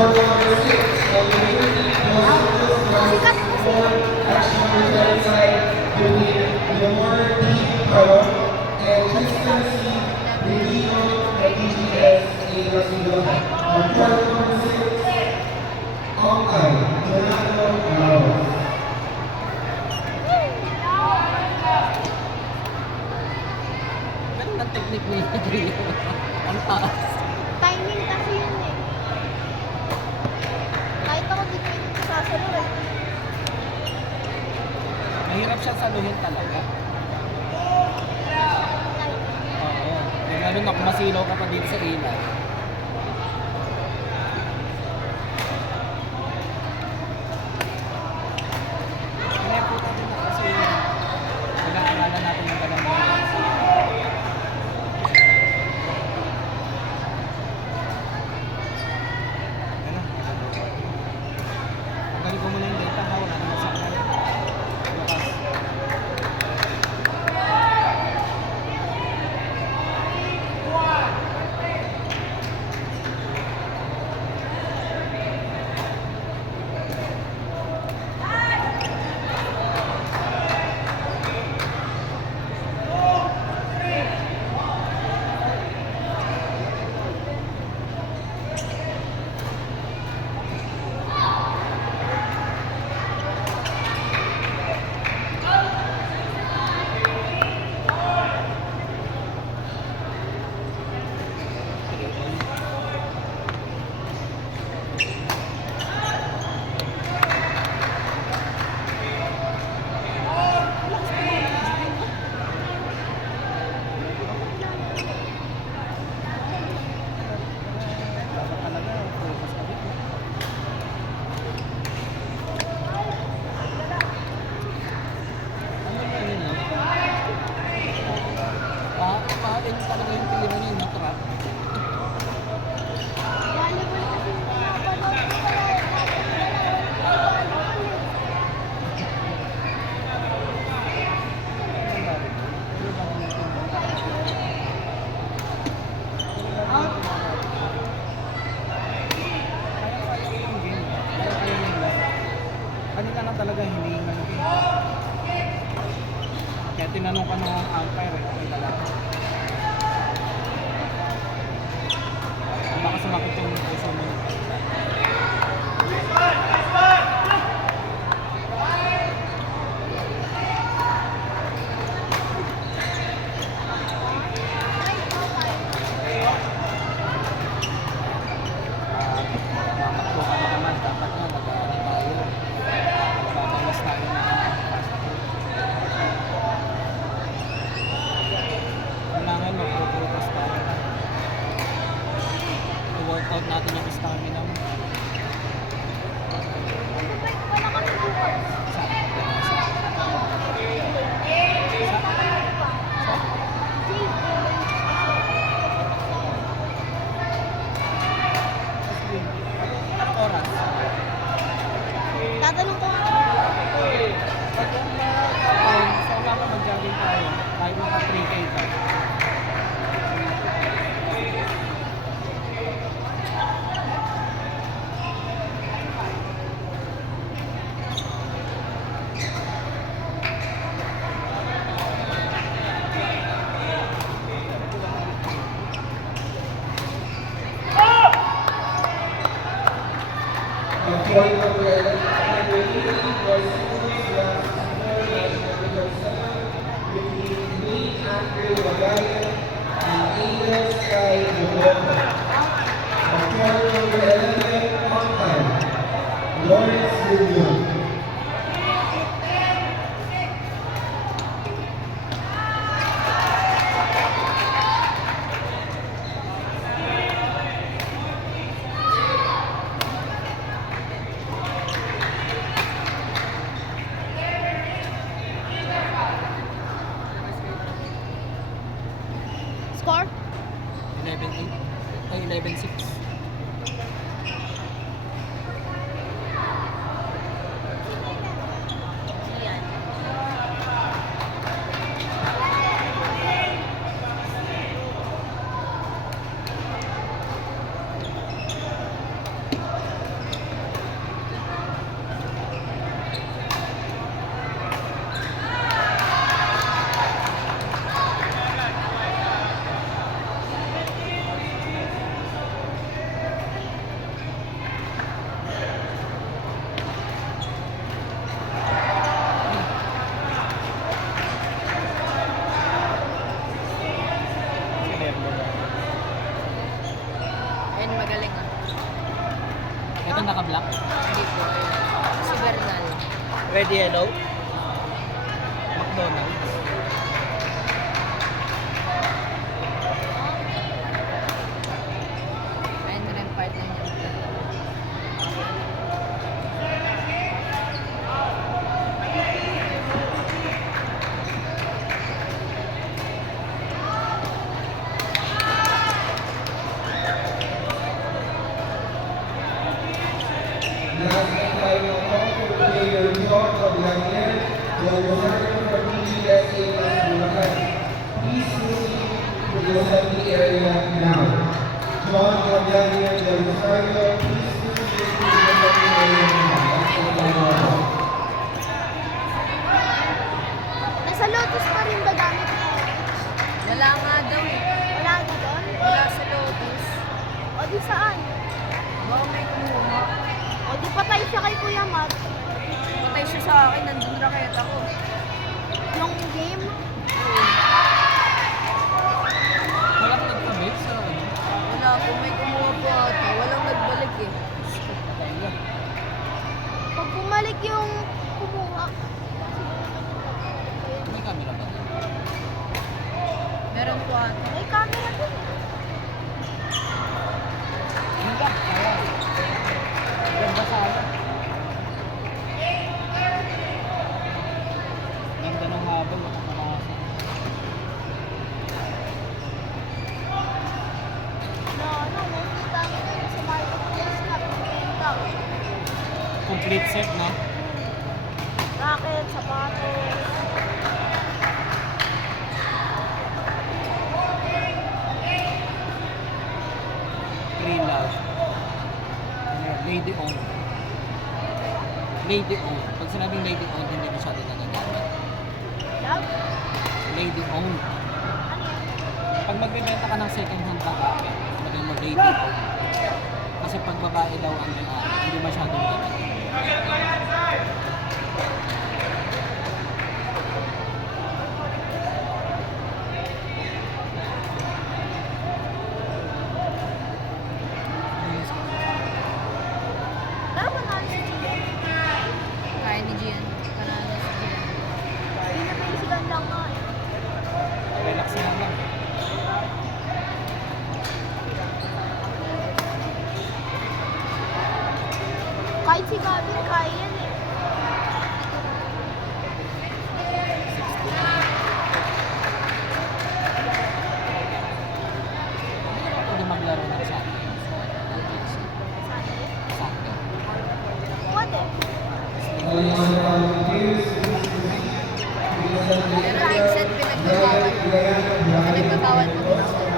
Sikat mo siya. Ganun ang technique ni Gio. Ang taas. Timing kasi yun eh. Kahit ako di ko yung sasalo eh. Mahirap siya saluhin talaga. Oo. Lalo na kung masilaw ka pa dito sa ilaw. Kaya po natin na kasi nag-aaralan natin yung ganang ano? Tanggalin ko muna yung data ha, wala naman sa akin. Bukas. Pahalin talaga yung tira niya, natrap. Volleyball kasi napanood ko Kanina lang talaga hindi ano eh. Kaya tinanong ka nung umpire eh, okay lang. Baka sumakit yung puso mo. Mamakbo ka na naman, dapat nga mag-ano tayo. Babawas tayo na fast food. Kailangan magpuputas tayo. I-workout natin yung stamina mo. Bike pala kami bukas. Saan? Anong oras? Tatanong ko nga. Pag yung taon, so kailangan mag-jogging tayo. Kahit maka 3K ka. Score? 11-8. Ay, 11-6. Ayan. And magaling ah. Ito naka-black. Hindi po. Si Bernal. Red yellow. McDonald's. Ayun na rin partner niya. Nasa Lotus pa rin ba gamit mo? Wala nga daw eh. Wala na doon? Wala sa Lotus. O di saan? Baka may kumuha. O di patay siya kay Kuya Matt. Patay siya sa akin. Nandun raket ako. Yung game. Walang nagtabit sa ano. Wala po. May kumuha po ata. Walang nagbalik eh. Pag bumalik yung kumuha. May camera ba? Meron po ata. May camera doon. Yun lang. Kaya. Ganda sa ano. Ganda ng habol. Nakakapasa. Nakita mo na sa marketplace na pinibenta. Complete set, no? Racket, sapatos. Pre-love. Lady owned. Lady owned. Pag sinabing lady owned, hindi masyado nagagamit. Love? Lady owned. Ano yan? Pag magbebenta ka ng second hand na racket, sabihin mo lady owned. Kasi pag babae daw ang may-ari, hindi masyadong gamit. Pero panalo si Gian. Kaya ni Gian. Panalo si Gian. Pinabasigan lang nga eh. Relax lang lang. Kahit si Gavin, kaya yan eh. Pwede maglaro ng soccer. Soccer. What eh? Pero minsan pinagbabawal. Pinagbabawal po minsan.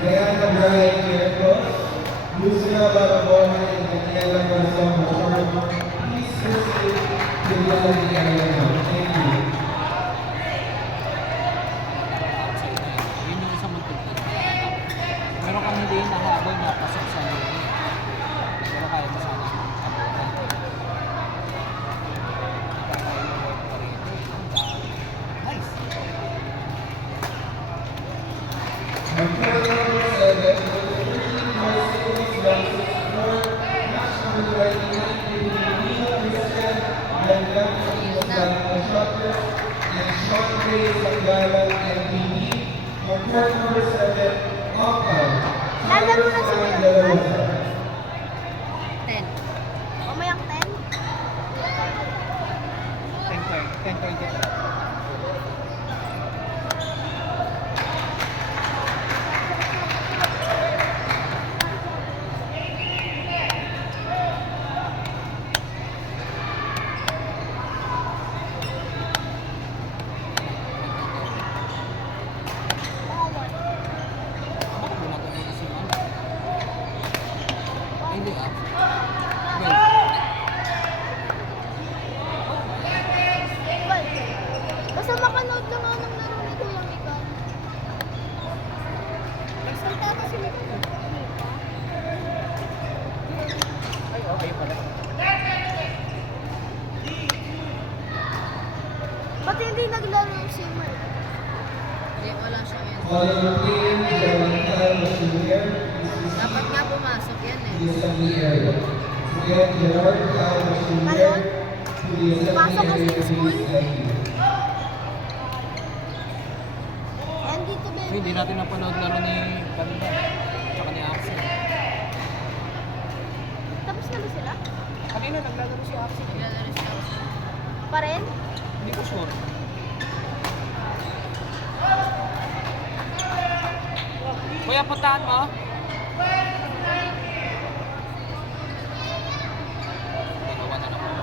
Diana Brian Quircos, Lucia Barabona, and Daniela Garzon Machado. Please proceed to the other area now. Thank you. Outside na yun. Yun yung isang magtugtog. Meron kang hindi nahabol na pasok sa loob. Pero kaya mo sana kabutan. Kaya yung work pa rin. Nice. Match number 29, Christian, and Sean Ray Sagala and Bini. On court number 7, Opal. Lalaro na si Kuya Matt. 10. Mamayang 10? 10-20. Hindi ah. Well, basta makanood lang ako ng laro ni Kuya Mika. Nagsalta kasi Mika. Ay, oh, ayun pala. naglaro si Mark. Hindi, wala siya yun. Calling the team, Gerald Calvo Jr. Dapat nga pumasok yan eh. to the assembly area. Again, Gerard Calvo Jr. to the Pasok assembly kasi area, sa school? please. Thank you. Ayan dito, So, baby. hindi natin napanood laro ni Camila. Tsaka ni Axel. Tapos na ba sila? Kanina naglalaro si Axel. Naglalaro siya. Pa rin? Hindi ko sure. Kuya, puntahan mo? Dalawa na naman.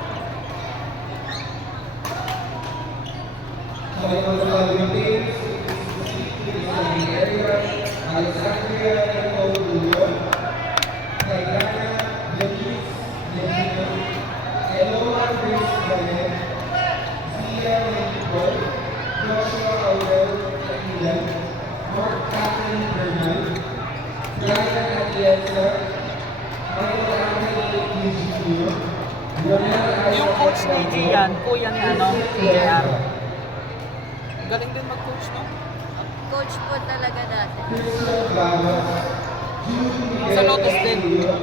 Calling on the following teams, to the assembly area. Alexandria Nicole Dulio. Tayana Denise Denino. Eloa Grace Bayan. Zia Nicole. Joshua Aurel Ailan. Mark Catherine Bernal. Brian Atienza. Michael Anthony P. Jr. Ronel Yung coach ni Gian, kuya ni ano, si JR. Galing din mag-coach, no? Coach po talaga dati. Crystal Gavas. Jude Sa Lotus din. Miguel